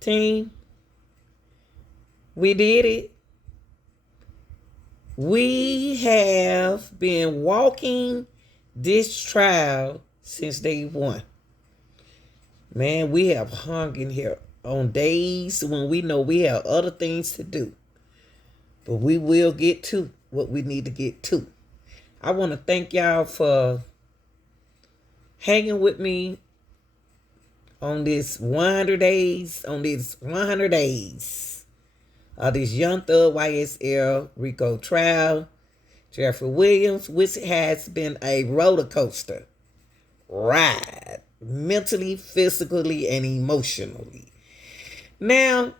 Team, we did it. We have been walking this trial since day one. Man, we have hung in here on days when we know we have other things to do. But we will get to what we need to get to. I want to thank y'all for hanging with me on this 100 days, of this Young Thug YSL Rico trial. Jeffrey Williams, which has been a roller coaster ride, mentally, physically, and emotionally. Now,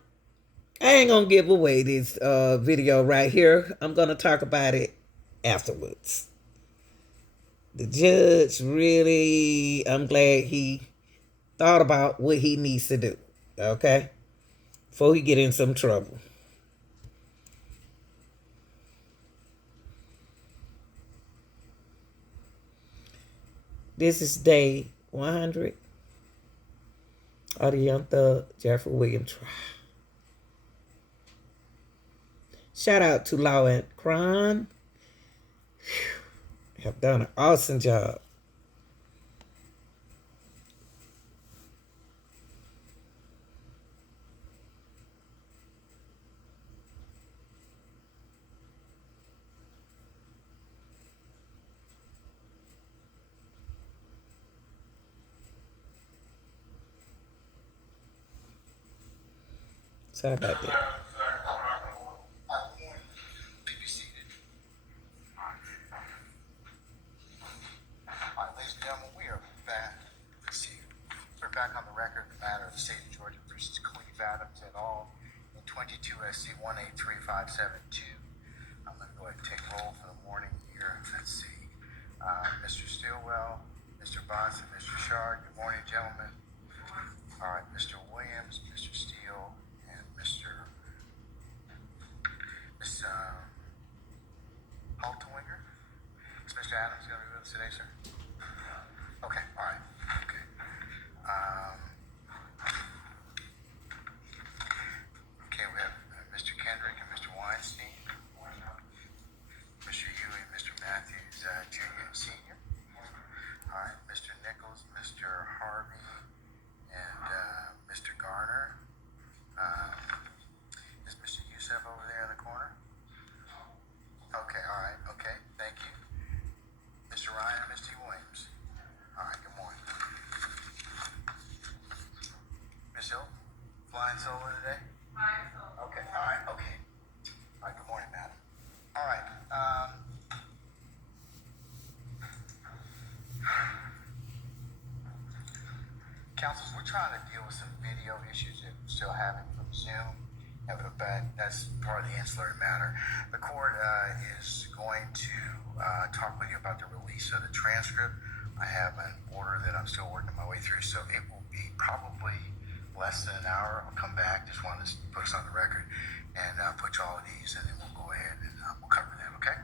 I ain't gonna give away this video right here. I'm gonna talk about it afterwards. The judge really, I'm glad he thought about what he needs to do, okay? Before he get in some trouble. This is day 100 of the Young Thug Jeffrey Williams trial. Shout out to Law and Crime. Have done an awesome job. Sorry about that. Back on the record, the matter of the state of Georgia versus Cleve Adams et al. In 22 SC 183572. I'm going to go ahead and take roll for the morning here. Let's see. Mr. Stillwell, Mr. Boss, and Mr. Shard. Good morning, gentlemen. All right, Mr. Williams, Mr. Steele, and Miss Haltewinger. Is Mr. Adams going to be with us today, sir? Okay, all right. Okay. Okay, we have Mr. Kendrick and Mr. Weinstein, Mr. Huey, Mr. Matthews, Jr. and Senior. All right, Mr. Nichols, Mr. Harvey, and Mr. Garner. Is Mr. Youssef over there in the corner? Okay, all right, okay, thank you. Mr. Ryan and Mr. Williams. All right, good morning. Miss Hill, flying solo today? Flying solo. Okay, all right, okay. All right, good morning, madam. All right, counsels, we're trying to deal with some video issues that we're still having from Zoom, but that's part of the ancillary matter. The court is going to talk with you about the release of the transcript. I have an order that I'm still working my way through, so it will be probably less than an hour. I'll come back, just wanted to put us on the record and put you all of these, and then we'll go ahead and we'll cover them, okay?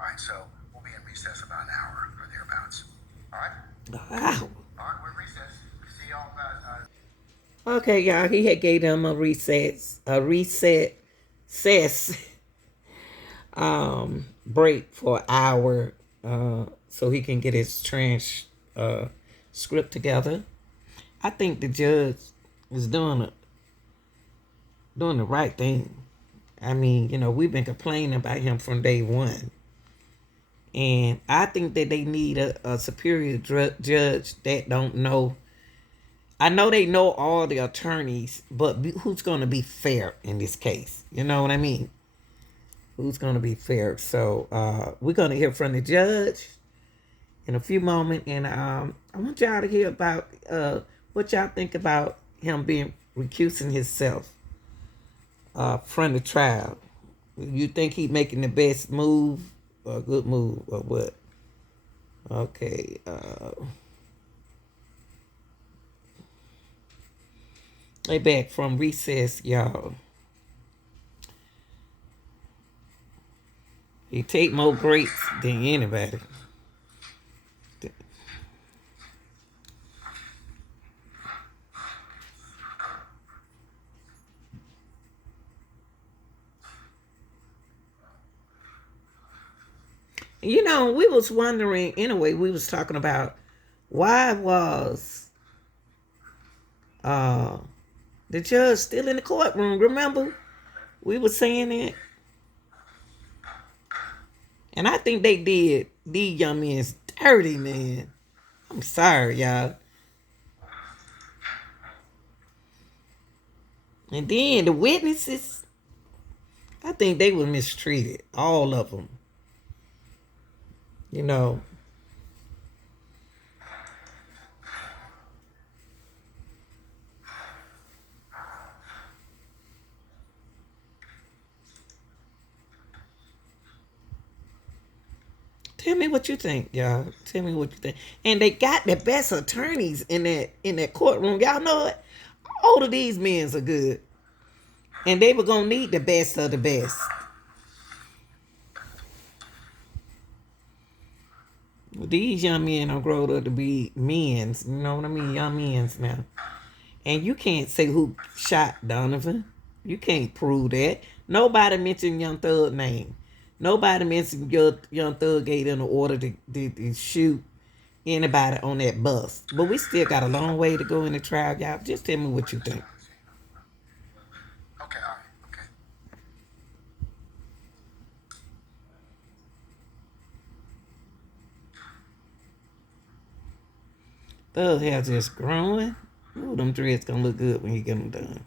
All right, so we'll be in recess about an hour or thereabouts. All right? Wow. All right, we're in recess. See y'all about Okay, y'all, he had gave them a reset break for an hour so he can get his script together. I think the judge is doing the right thing. I mean, we've been complaining about him from day one. And I think that they need a superior judge that don't know. I know they know all the attorneys, but who's going to be fair in this case? You know what I mean? Who's going to be fair? So we're going to hear from the judge in a few moments. And I want y'all to hear about what y'all think about him being recusing himself from the trial. You think he making the best move or a good move or what? Okay. They back from recess, y'all. He take more breaks than anybody. You know, we was wondering, anyway, we was talking about why was uh the judge still in the courtroom, remember? We were saying it. And I think they did these young men's dirty, man. I'm sorry, y'all. And then the witnesses, I think they were mistreated. All of them. You know. Tell me what you think, y'all. Tell me what you think. And they got the best attorneys in that courtroom. Y'all know it. All of these men are good. And they were gonna need the best of the best. These young men are grown up to be men's. You know what I mean? Young men's now. And you can't say who shot Donovan. You can't prove that. Nobody mentioned Young Thug's name. Nobody mentioned Young Thug gave them the order to shoot anybody on that bus. But we still got a long way to go in the trial, y'all. Just tell me what you think. Okay, all right, okay. Thug hair just growing. Ooh, them dreads gonna look good when you get them done.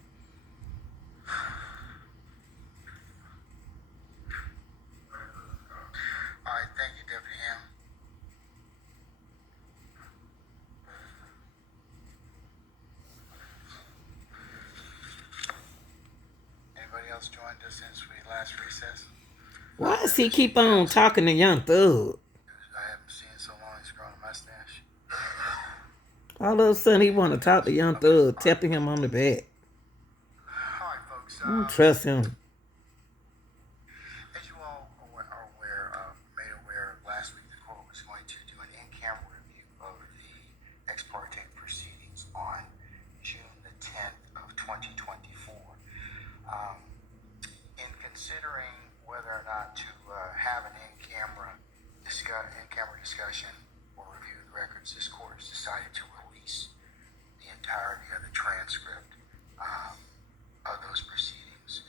All right, thank you, Deputy M. Anybody else joined us since we last recessed? Why does he keep on talking to Young Thug? I haven't seen so long. He's grown a mustache. All of a sudden, he want to talk to Young Thug, tapping him on the back. All right, folks. I don't trust him. As you all are made aware, last week the court was going to do an in-camera review of the ex parte proceedings on June the 10th of 2024. In considering whether or not to have an in-camera discussion or review of the records, this court has decided to release the entirety of the transcript of those proceedings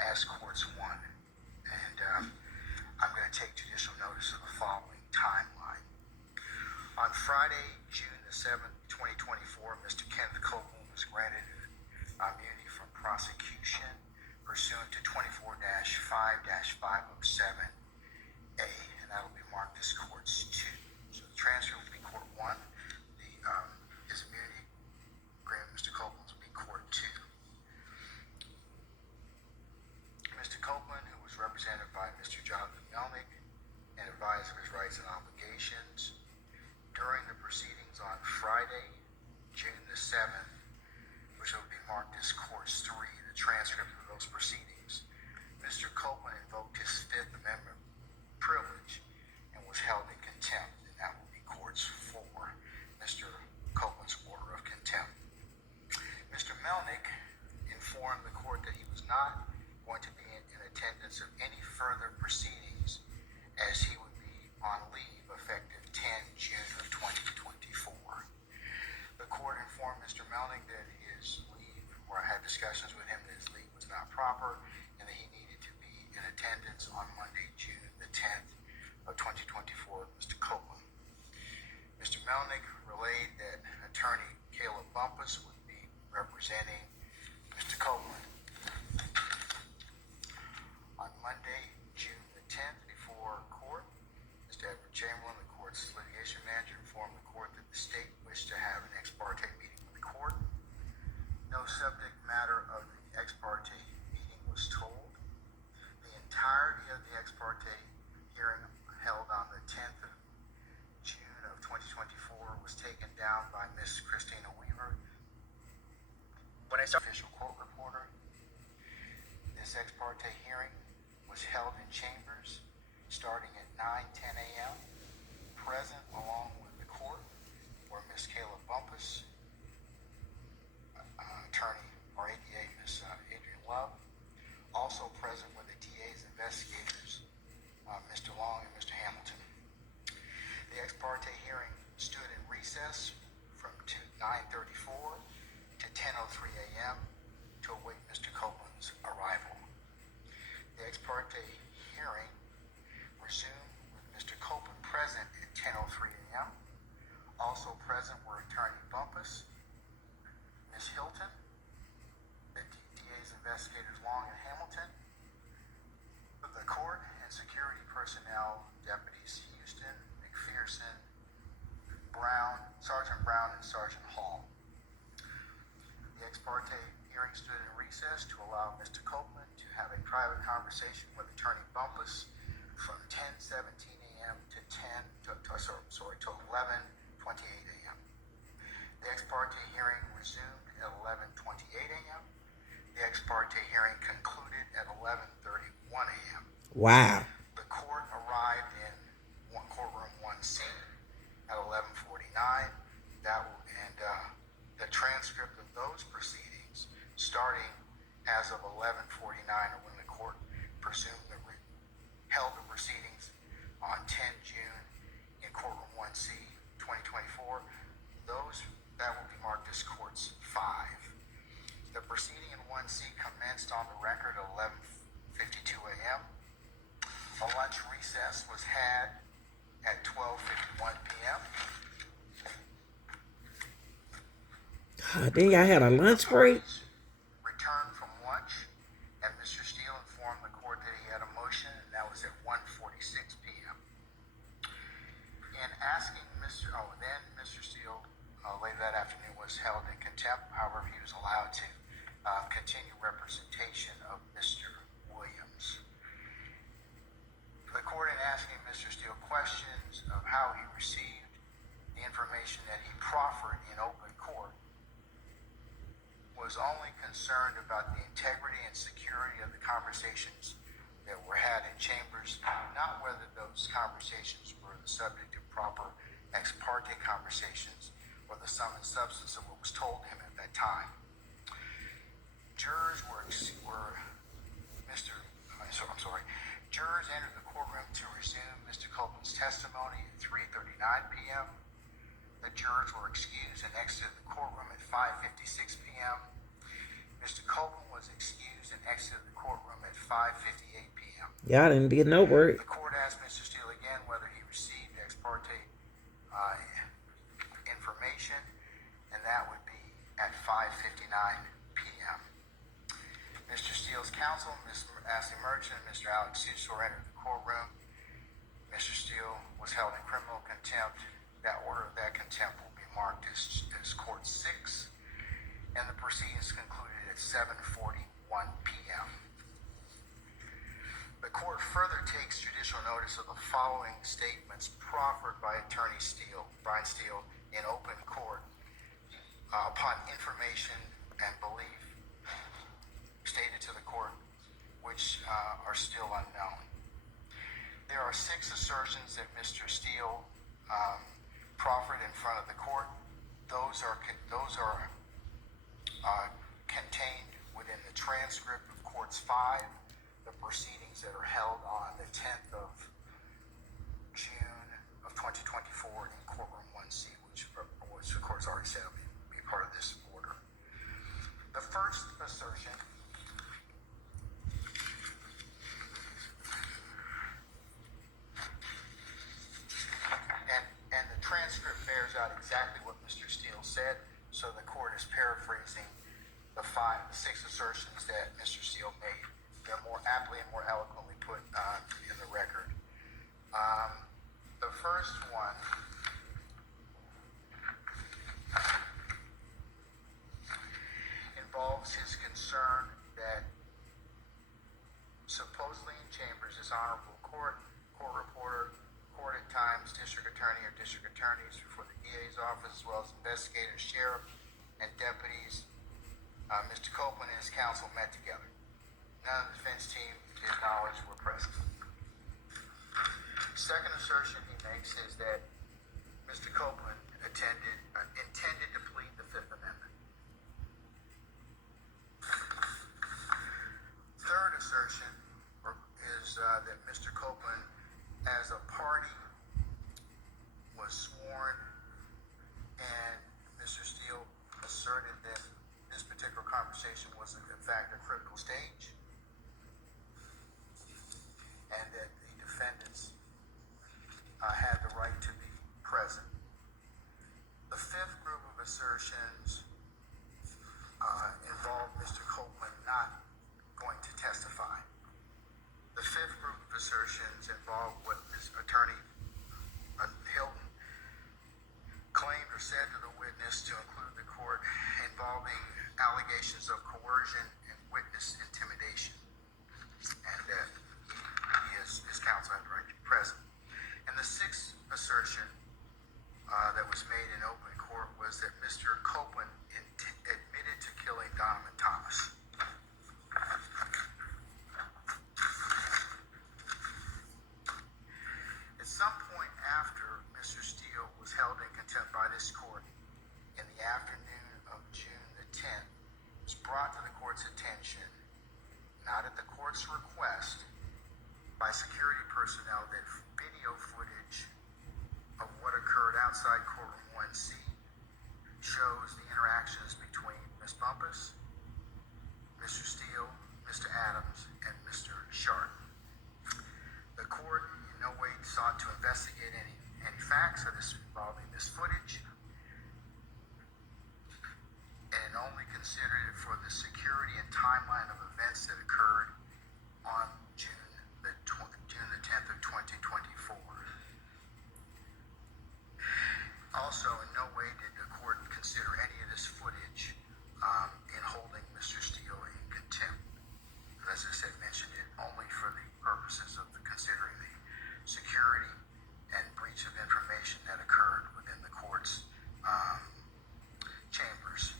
as courts won. And I'm going to take judicial notice of the following timeline. On Friday, June the 7th, 2024, Mr. Kenneth Copeland was granted immunity from prosecution pursuant to 24-5-507A, and that will be marked as Courts 2. So the transfer will be Court 1. His immunity granted Mr. Copeland's will be Court 2. Mr. Copeland, who was represented by Mr. Jonathan Melnick and advised of his rights and obligations during the proceedings on Friday, June the 7th, which will be marked as Courts 3, the transcript of those proceedings, Mr. Copeland invoked his Fifth Amendment privilege and was held in contempt, and that will be Courts 4, Mr. Copeland's order of contempt. Mr. Melnick informed the court that he was not going to be in attendance of any further proceedings as he would be on leave effective 10 June of 2024. The court informed Mr. Melnick that his leave, or I had discussions with him that his leave was not proper and that he needed to be in attendance on Monday, June the 10th of 2024 with Mr. Copeland. Mr. Melnick relayed that attorney Caleb Bumpus would be representing Mr. Copeland. On Monday, June the 10th, before court, Mr. Edward Chamberlain, the court's litigation manager, informed the court that the state wished to have an ex parte meeting with the court. No subject matter of the ex parte meeting was told. The entirety of the ex parte hearing held on the 10th of June of 2024 was taken down by Miss Christina Weaver. When I saw official court reporter, this ex parte hearing was held in chambers starting at 9:10 a.m. Present along with the court were Miss Caleb Bumpus, attorney or ADA Miss Adrian Love. Also present were the DA's investigators, Mr. Long and Mr. Hamilton. 10:03 a.m. Also present were Attorney Bumpus, Ms. Hilton, the DA's investigators Long and Hamilton, the court and security personnel, Deputies Houston, McPherson, Brown, Sergeant Brown, and Sergeant Hall. The ex parte hearing stood in recess to allow Mr. Copeland to have a private conversation with Attorney Bumpus from 10:17 a.m. to 11:28 a.m. The ex parte hearing resumed at 11:28 a.m. The ex parte hearing concluded at 11:31 a.m. Wow. The court arrived in courtroom 1C at 11:49. The transcript of those proceedings, starting as of 11:49, or when the court presumably held the proceedings on 10 June in courtroom 1C 2024, that will be marked as courts 5. The proceeding in 1C commenced on the record at 11:52 a.m. A lunch recess was had at 12:51 p.m. Then y'all had a lunch break? Returned from lunch, and Mr. Steele informed the court that he had a motion, and that was at 1:46 p.m. In asking then Mr. Steele later that afternoon was held in contempt. However, he was allowed to continue representation of Mr. Williams. The court, in asking Mr. Steele questions of how he received the information that he proffered in open court, was only concerned about the integrity and security of the conversations that were had in chambers, not whether those conversations were the subject of proper ex parte conversations or the sum and substance of what was told him at that time. Jurors Jurors entered the courtroom to resume Mr. Copeland's testimony at 3:39 p.m. The jurors were excused and exited the courtroom at 5:56 p.m. Mr. Copeland was excused and exited the courtroom at 5:58 p.m. Y'all didn't get no work. The court asked Mr. Steele again whether he received ex parte information, and that would be at 5:59 p.m. Mr. Steele's counsel, Ms. Ashley Merchant, and Mr. Alex Susor entered the courtroom. Mr. Steele was held in criminal contempt. That order of that contempt will be marked as Court 6, and the proceedings concluded at 7:41 p.m. The court further takes judicial notice of the following statements proffered by Attorney Brian Steele, in open court upon information and belief stated to the court, which are still unknown. There are 6 assertions that Mr. Steele proffered in front of the court. Those are contained within the transcript of Courts 5, the proceedings that are held on the 10th of June of 2024 in courtroom 1C, which the court's already said will be part of this order. The first assertion and the transcript bears out exactly what Mr. Steele said, so the court is paraphrasing the 6 assertions that Mr. Steele made. They're more aptly and more eloquently put in the record. The first one involves his concern that supposedly in chambers, this honorable court reporter, court at times, district attorney or district attorneys before the DA's office, as well as investigators, sheriff, and deputies, Mr. Copeland and his counsel met together. None of the defense team, to his knowledge, were present. Second assertion he makes is that Mr. Copeland intended to plead the Fifth Amendment. Third assertion is that Mr. Copeland, as a party, was sworn, and Mr. Steele asserted that this particular conversation was in fact a critical stage, and that the defendants had the right to be coercion and witness intimidation, and that his counsel had the right to be present. And the sixth assertion that was made in open court was that Mr. Copeland admitted to killing Donovan Thomas. At some point after Mr. Steele was held in contempt by this court in the afternoon of June the 10th, it was brought to the court's attention, not at the court's request, by security personnel that video footage of what occurred outside courtroom 1C shows the interactions between Ms. Bumpus, Mr. Steele, Mr. Adams, and Mr. Sharp. The court in no way sought to investigate any facts involving this footage, and only considered it for the security and timeline of events that occurred on June the 10th of 2024. Also, in no way did the court consider any of this footage in holding Mr. Steele in contempt. As I said, mentioned it only for the purposes of considering the security and breach of information that occurred within the court's chambers,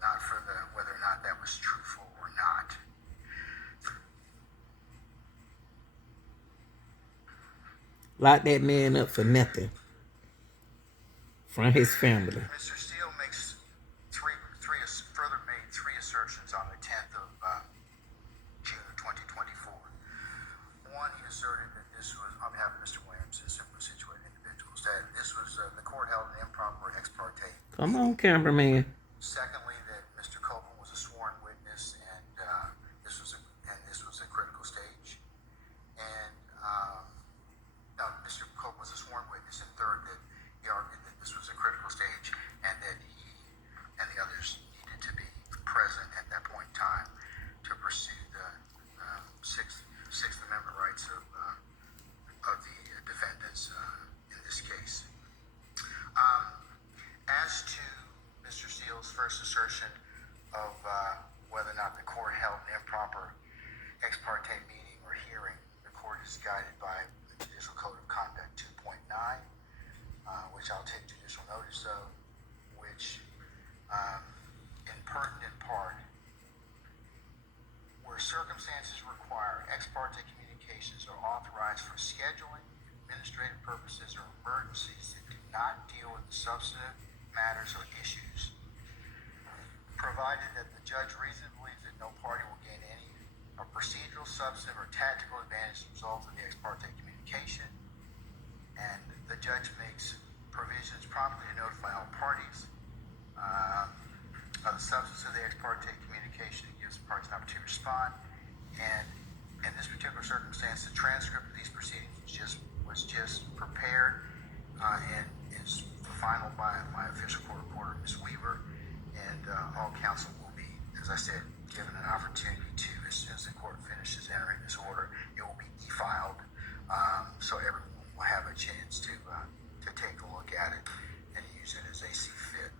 not for whether or not that was truthful or not. Lock that man up for nothing from his family. Mr. Steele makes further made three assertions on the 10th of June 2024. One, he asserted that this was, on behalf of Mr. Williams and similar situated individuals, that this was the court held an improper ex parte. Come on, cameraman. Secondly, that Mr. Copeland was a sworn witness, and this was a critical stage. And Mr. Copeland was a sworn witness. And third, that he argued that this was a critical stage, and that he and the others needed to be present at that point in time to pursue the Sixth Amendment rights of the defendants in this case. As to Mr. Steele's first assertion of whether or not the court held an improper ex parte meeting or hearing, the court is guided by the Judicial Code of Conduct 2.9, which I'll take judicial notice of, which in pertinent part, where circumstances require ex parte communications are authorized for scheduling, administrative purposes, or emergencies that do not deal with the substantive matters or issues, provided that the judge reasonably believes that no party will gain any procedural, substantive, or tactical advantage as a result of the ex parte communication, and the judge makes provisions promptly to notify all parties of the substance of the ex parte communication and gives the parties an opportunity to respond. And in this particular circumstance, the transcript of these proceedings was just prepared and is final by my official court reporter, Ms. Weaver, and all counsel will be, as I said, given an opportunity to, as soon as the court finishes entering this order, it will be e-filed, so everyone will have a chance to take a look at it and use it as they see fit.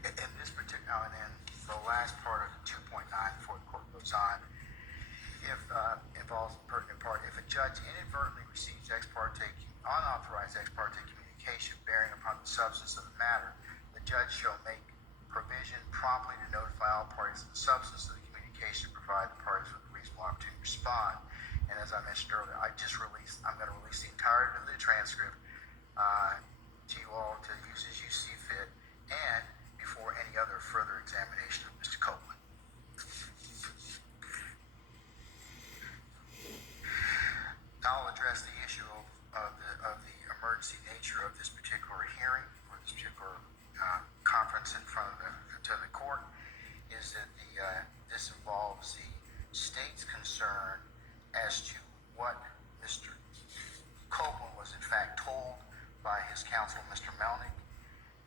In this particular, and then the last part of 2.9 before the court goes on, if involves pertinent part, if a judge inadvertently receives unauthorized ex parte communication bearing upon the substance of the matter, the judge shall make provision promptly to notify all parties of the substance of the communication and provide the parties with a reasonable opportunity to respond. And as I mentioned earlier, I'm going to release the entirety of the transcript to you all to use as you see fit, and before any other further examination of Mr. Copeland. I'll address the issue of the emergency nature of this particular hearing, or this particular conference in front of the court, is that this involves the state's concern as to what Mr. Copeland was in fact told by his counsel, Mr. Melnick,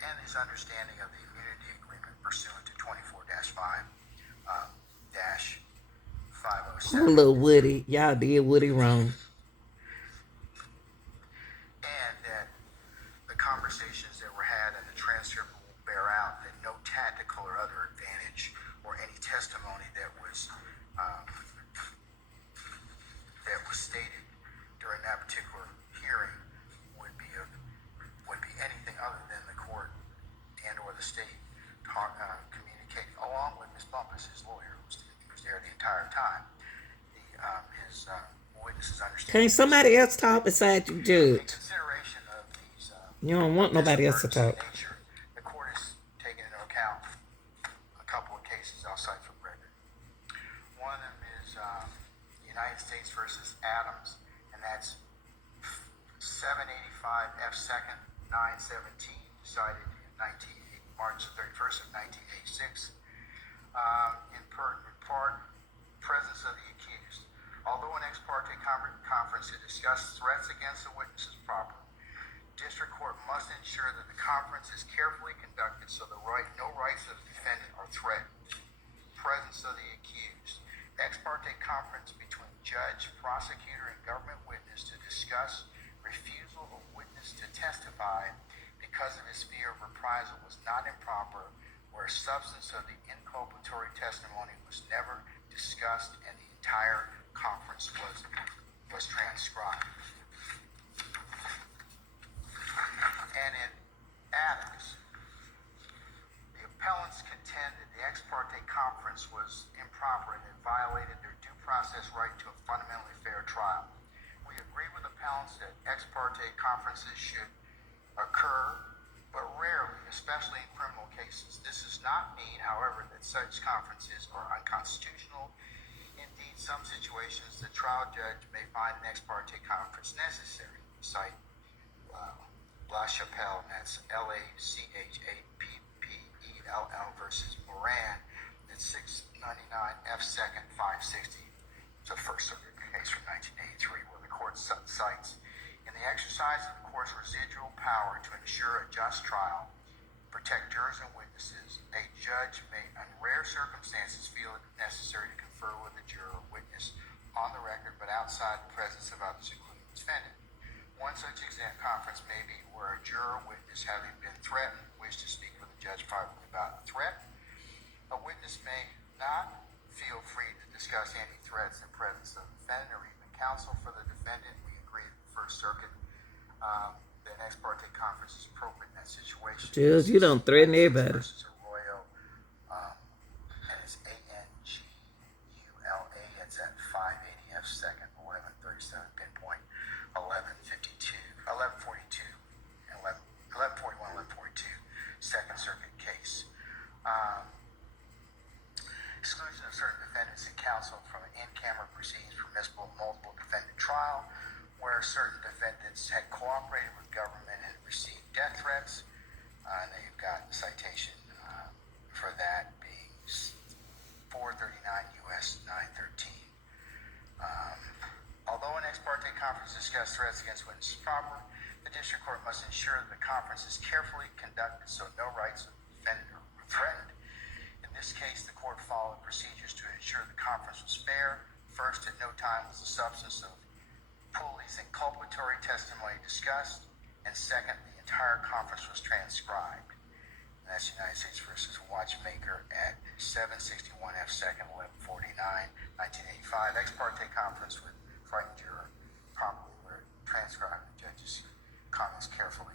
and his understanding of the immunity agreement pursuant to 24-5-507. Little Woody, y'all did Woody wrong. And that the conversations that were had and the transcript will bear Can't somebody else talk besides you, In Judge? consideration of these You don't want nobody else to talk. nature, the court has taken into account a couple of cases I'll cite for record. One of them is United States versus Adams, and that's 785 F. 2nd 917, decided in March 31st of 1986. In pertinent part, presence of the accused. Although an ex parte conference to discuss threats against the witness is proper, district court must ensure that the conference is carefully conducted so no rights of the defendant are threatened. Presence of the accused. Ex parte conference between judge, prosecutor, and government witness to discuss refusal of witness to testify because of his fear of reprisal was not improper, where substance of the inculpatory testimony was never discussed and the entire conference was transcribed. And in Adams, the appellants contend that the ex parte conference was improper and it violated their due process right to a fundamentally fair trial. We agree with appellants that ex parte conferences should occur, but rarely, especially in criminal cases. This does not mean, however, that such conferences are unconstitutional. Indeed, some situations the trial judge may find an ex parte conference necessary. Cite La Chapelle, and that's LACHAPPELL versus Moran, that's 699 F. 2nd 560. It's a First Circuit case from 1983 where the court cites, in the exercise of the court's residual power to ensure a just trial, protect jurors and witnesses, a judge may, in rare circumstances, feel it necessary to confer with a juror or witness on the record, but outside the presence of others, including the defendant. One such conference may be where a juror or witness, having been threatened, wish to speak with the judge privately about the threat. A witness may not feel free to discuss any threats in presence of the defendant or even counsel for the defendant. We agree with the First Circuit that an ex parte conference is appropriate in that situation. Judge, you don't threaten everybody. Arroyo, and it's ANGULA. It's at 580 F. 2nd 1137 pinpoint 1142, 1142, and 1141, 1142, Second Circuit case. Exclusion of certain defendants and counsel from an in-camera proceedings permissible in multiple defendant trial, where certain defendants had cooperated with government and received death threats. And they've got the citation for that being 439 U.S. 913. Although an ex parte conference discussed threats against witnesses proper, the district court must ensure that the conference is carefully conducted so no rights of the defendant are threatened. In this case, the court followed procedures to ensure the conference was fair. First, at no time was the substance of Pooley's inculpatory testimony discussed, and second, the entire conference was transcribed. And that's United States versus Watchmaker at 761 F. 2nd 1149, 1985. Ex parte conference with frightened juror properly were transcribed the judge's comments carefully.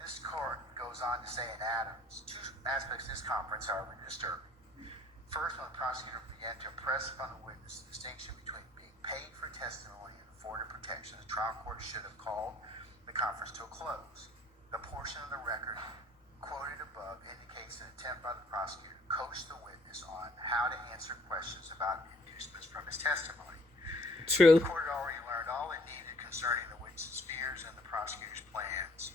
This court goes on to say in Adams, two aspects of this conference, however, disturbing. First, when the prosecutor began to impress upon the witness the distinction between being paid for testimony and afforded protection, the trial court should have called the conference to a close. The portion of the record quoted above indicates an attempt by the prosecutor to coach the witness on how to answer questions about inducements from his testimony. True. The court had already learned all it needed concerning the witness's fears and the prosecutor's plans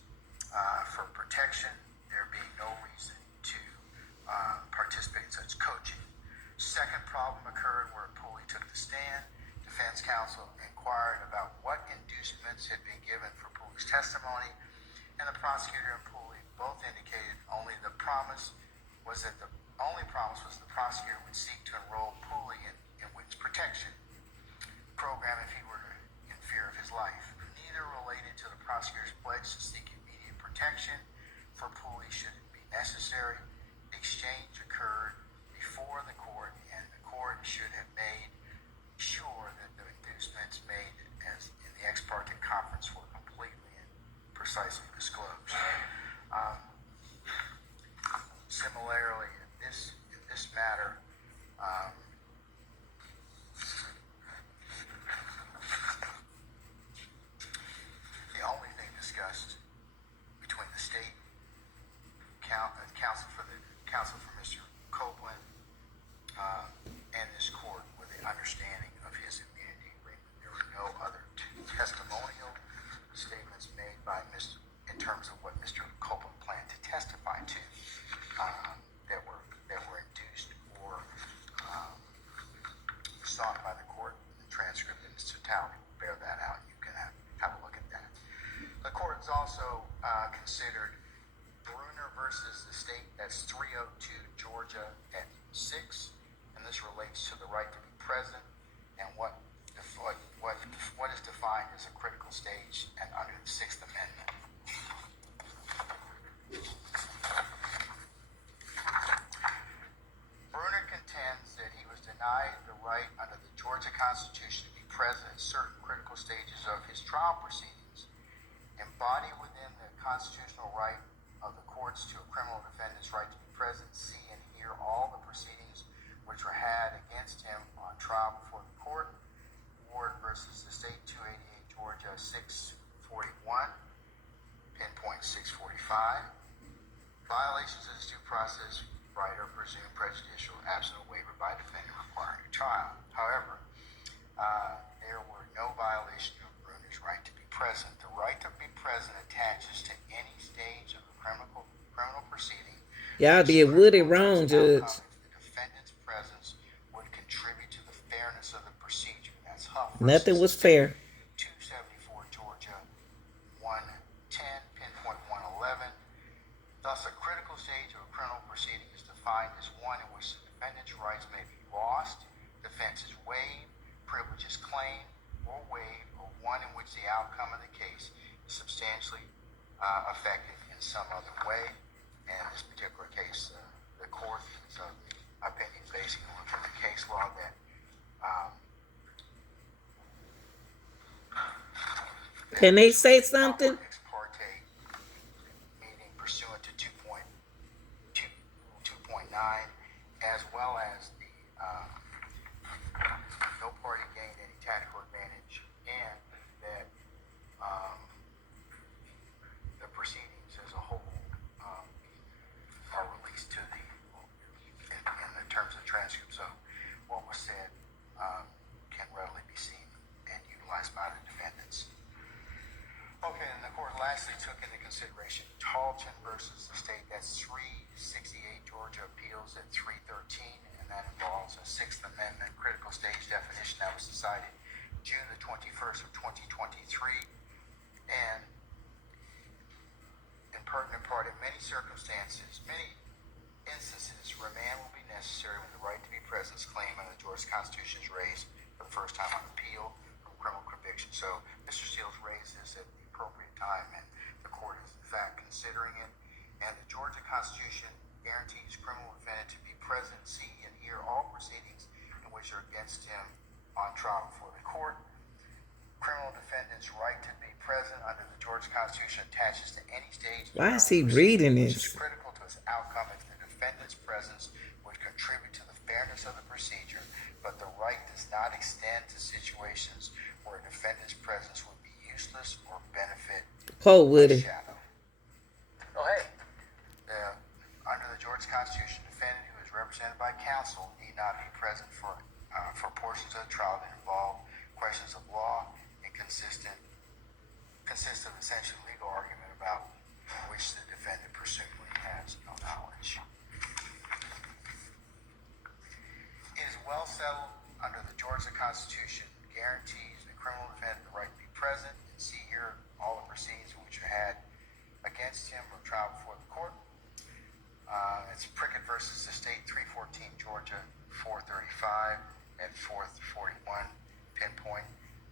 for protection, there being no reason to participate in such coaching. Second problem occurred where Pooley took the stand. Defense counsel inquired about what inducements had been given for Pooley's testimony, and the prosecutor and Pooley both indicated only the promise was the prosecutor would seek to enroll Pooley in witness protection program if he were in fear of his life. Neither related to the prosecutor's pledge to seek immediate protection for Pooley should it be necessary. The exchange occurred before the court, and the court should have made sure that the inducements made as in the ex parte conference were completely and precisely disclosed. Similarly, in this matter, considered Bruner versus the state. That's 302 Georgia at 6, and this relates to the right to be present and what is defined as a critical stage and under the Sixth Amendment. Bruner contends that he was denied the right under the Georgia Constitution to be present at certain critical stages of his trial proceedings, embodied within the constitutional right of the courts to a criminal defendant's right to be present, see, and hear all the proceedings which were had against him on trial before the court. Ward versus the state, 288 Georgia 641, pinpoint 645. Violations of this due process right are presumed prejudicial, absent a waiver by defendant requiring a trial. However, there were no violation of Bruner's right to be present. The right to be present attaches to any stage of the criminal proceeding. Y'all did Woody wrong, Judge. If the defendant's presence would contribute to the fairness of the procedure. That's Huff. Nothing was fair. 274 Georgia 110, pinpoint 111. Thus, a critical stage of a criminal proceeding is defined as one in which the defendant's rights may be lost, defense is waived, privileges claimed or waived, or one in which the outcome of the case is substantially affected in some other way. And in this particular case, the court is of the opinion, basically looking at the case law that Can they say something? Ex parte, meaning pursuant to 2.9, as well as the no party gained any tactical advantage, and that the proceedings as a whole are released to the in the terms of the transcript. So what was said can readily be seen and utilized by the defendants. Okay, and the court lastly took into consideration Talton versus the state. That's 368 Georgia Appeals at 313, and that involves a Sixth Amendment critical stage definition that was decided June the 21st of 2023. And in pertinent part, in many instances, remand will be necessary when the right to be present is claimed under the Georgia Constitution is raised for the first time on appeal from criminal conviction. So Mr. Steele's raised this at the appropriate time, and the court is in fact considering it. And the Georgia Constitution guarantees criminal defendant to be present, see, and hear all proceedings in which are against him on trial before the court. Criminal defendant's right to be present under the Georgia Constitution attaches to any stage. Why is he reading this? this? Which is critical to its outcome if the defendant's presence would contribute to the fairness of the procedure, but the right does not extend to situations where a defendant's presence would be useless or benefit Quote Woody. shadow. Oh, hey. Under the Georgia Constitution, defendant who is represented by counsel need not be present for portions of the trial that involve questions of law and consist of essentially legal argument about which the defendant presumably has no knowledge. It is well settled under the Georgia Constitution guarantees the criminal defendant the right to be present and see, hear all the proceedings which are had against him or trial before the court. It's Prickett versus the state, 314 Georgia 435 and 441, pinpoint.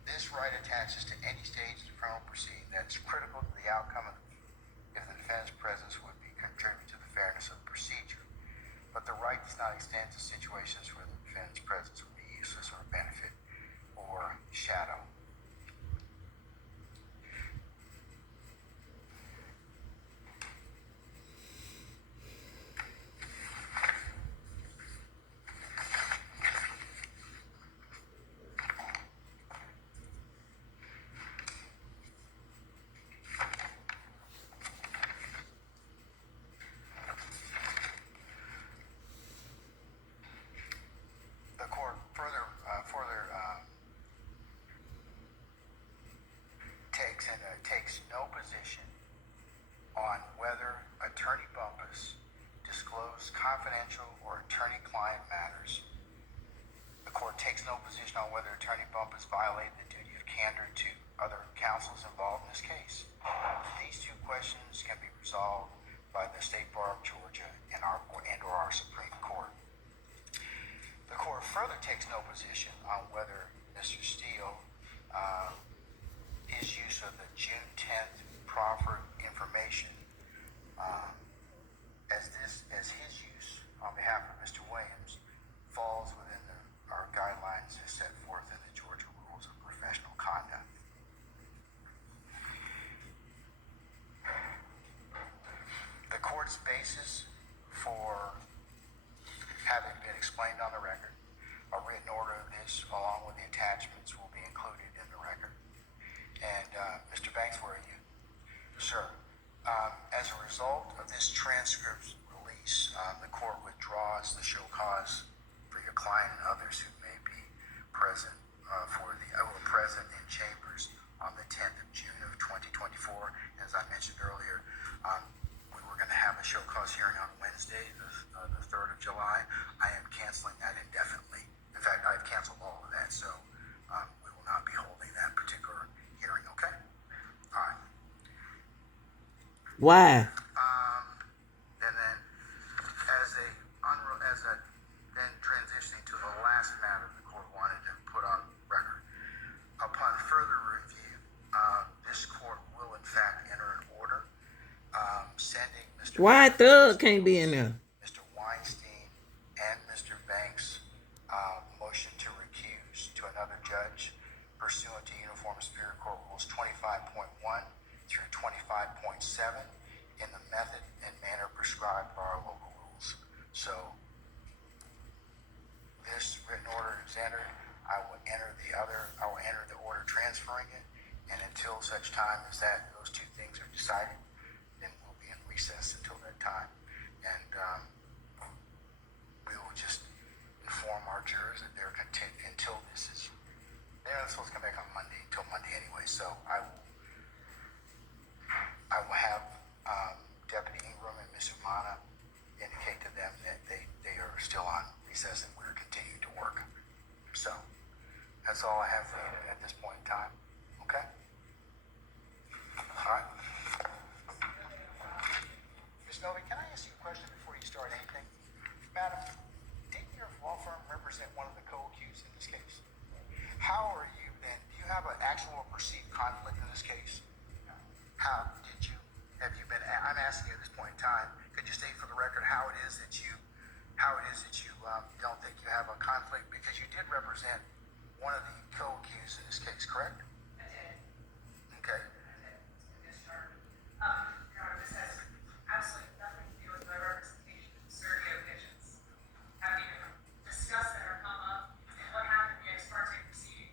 This right attaches to any stage of the criminal proceeding that is critical to the outcome of if the defendant's presence would be contribute to the fairness of the procedure. But the right does not extend to situations where the defendant's presence would be useless or benefit or shadow. The court further takes no position on whether Attorney Bumpus disclosed confidential or attorney-client matters. The court takes no position on whether Attorney Bumpus violated the duty of candor to other counsel counsel is involved in this case. These two questions can be resolved by the State Bar of Georgia and or our Supreme Court. The court further takes no position on whether Mr. Steele, his use of the June 10th proffered information as his use on behalf of Mr. Williams falls within our guidelines as set forth in the Georgia Rules of Professional Conduct. The court's basis for having been explained on the record, a written order of this along with the attachments will be included in the record. And Mr. Banks, where are you? Sir, as a result of this transcript's release, the court withdraws the show cause for your client and others who may be present present in chambers on the 10th of June of 2024. As I mentioned earlier, we were going to have a show cause hearing on Wednesday, the 3rd of July. I am canceling that indefinitely. In fact, I've canceled all of that, so we will not be holding that particular hearing, okay? All right. Why? And then, then transitioning to the last matter the court wanted to put on record. Upon further review, this court will in fact enter an order sending Mr. Why Thug can't be in there? Mr. Weinstein and Mr. Banks' motion to recuse to another judge pursuant to Uniform Superior Court Rules 25.1 through 25.7 in the method and manner prescribed by our local rules. So this written order is entered. I will enter the order transferring it, and until such time as those two things are decided, then we'll be in recess until that time. And we will just inform our jurors that they're content until this is. They're not supposed to come back on Monday until Monday anyway. So I will have Deputy Ingram and Ms. Umana indicate to them that they are still on recess and we're continuing to work. So that's all I have for you at this point in time. Okay? All right. Ms. Novi, can I ask you a question before you start anything? Madam, didn't your law firm represent one of the co-accused in this case? How are you then? Do you have an actual or perceived conflict in this case? How did you? Have you been? I'm asking you at this point in time. Could you state for the record how it is that you don't think you have a conflict, because you did represent one of the co-accused in this case, correct? I did. Okay. Yes, sir. Your Honor, this has absolutely nothing to do with my representation of Sergio Kitchens. Have you discussed that or come up? And what happened in the ex parte proceeding?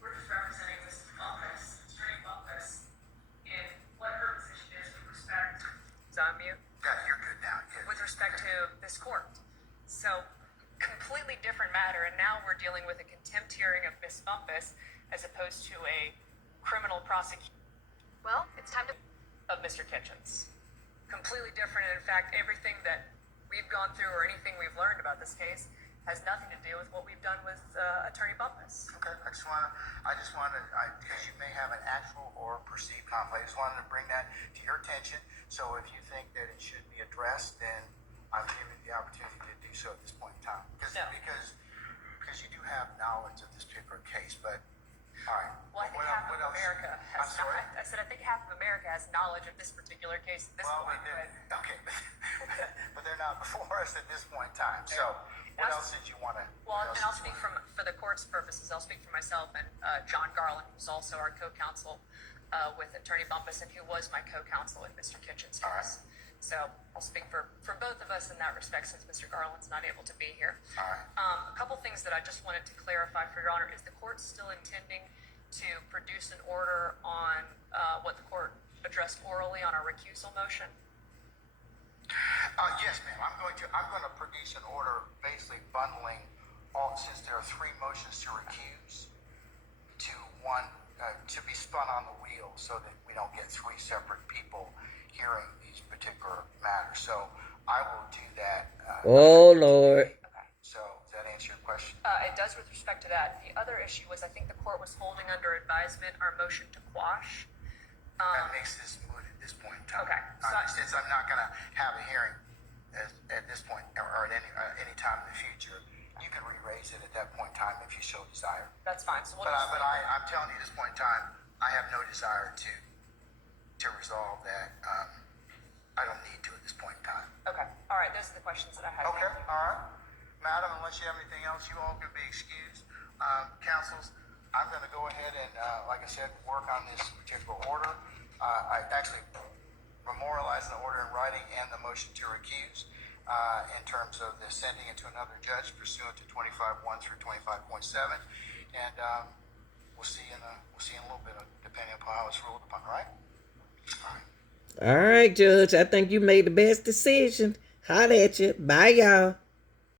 We're just representing Mrs. Bumpus, Attorney Bumpus, in what her position is with respect to. Is on mute? Yeah, you're good now. Yeah. With respect to this court. So, completely different matter, and now we're dealing with a contempt hearing of Miss Bumpus as opposed to a criminal prosecution. Well, it's time to of Mr. Kitchens. Completely different, and in fact, everything that we've gone through or anything we've learned about this case has nothing to do with what we've done with Attorney Bumpus. Okay. I just want to, because you may have an actual or perceived conflict, I just wanted to bring that to your attention. So if you think that it should be addressed, then I'm giving you the opportunity to do so at this point in time. No. Because you do have knowledge of this particular case, but all right. Well, I think half of America has. I'm sorry? I said I think half of America has knowledge of this particular case at this point. Okay, but they're not before us at this point in time. So, what else did you want to? Well, and I'll speak for the court's purposes. I'll speak for myself and John Garland, who's also our co-counsel with Attorney Bumpus, and who was my co-counsel in Mr. Kitchens' case. All right. So I'll speak for both of us in that respect, since Mr. Garland's not able to be here. All right. A couple things that I just wanted to clarify for Your Honor. Is the court still intending to produce an order on what the court addressed orally on our recusal motion? Yes, ma'am. I'm going to produce an order basically bundling since there are three motions to recuse, to one to be spun on the wheel, so that we don't get three separate people hearing these particular matters. So I will do that. Oh, Lord. So does that answer your question? It does with respect to that. The other issue was I think the court was holding under advisement our motion to quash. That makes this moot at this point in time. Okay. Since I'm not going to have a hearing at this point or at any time in the future, you can re-raise it at that point in time if you so desire. That's fine. So But I'm telling you, at this point in time, I have no desire to resolve that. I don't need to at this point in time. okay. All right. Those are the questions that I had. Okay, all right. Madam, unless you have anything else, you all can be excused. Counsels, I'm going to go ahead and, like I said, work on this particular order. I actually memorialized the order in writing and the motion to recuse in terms of the sending it to another judge pursuant to 25.1 through 25.7. And we'll see in a little bit, depending upon how it's ruled upon, all right? All right. All right, Judge. I think you made the best decision. Holla at you. Bye, y'all.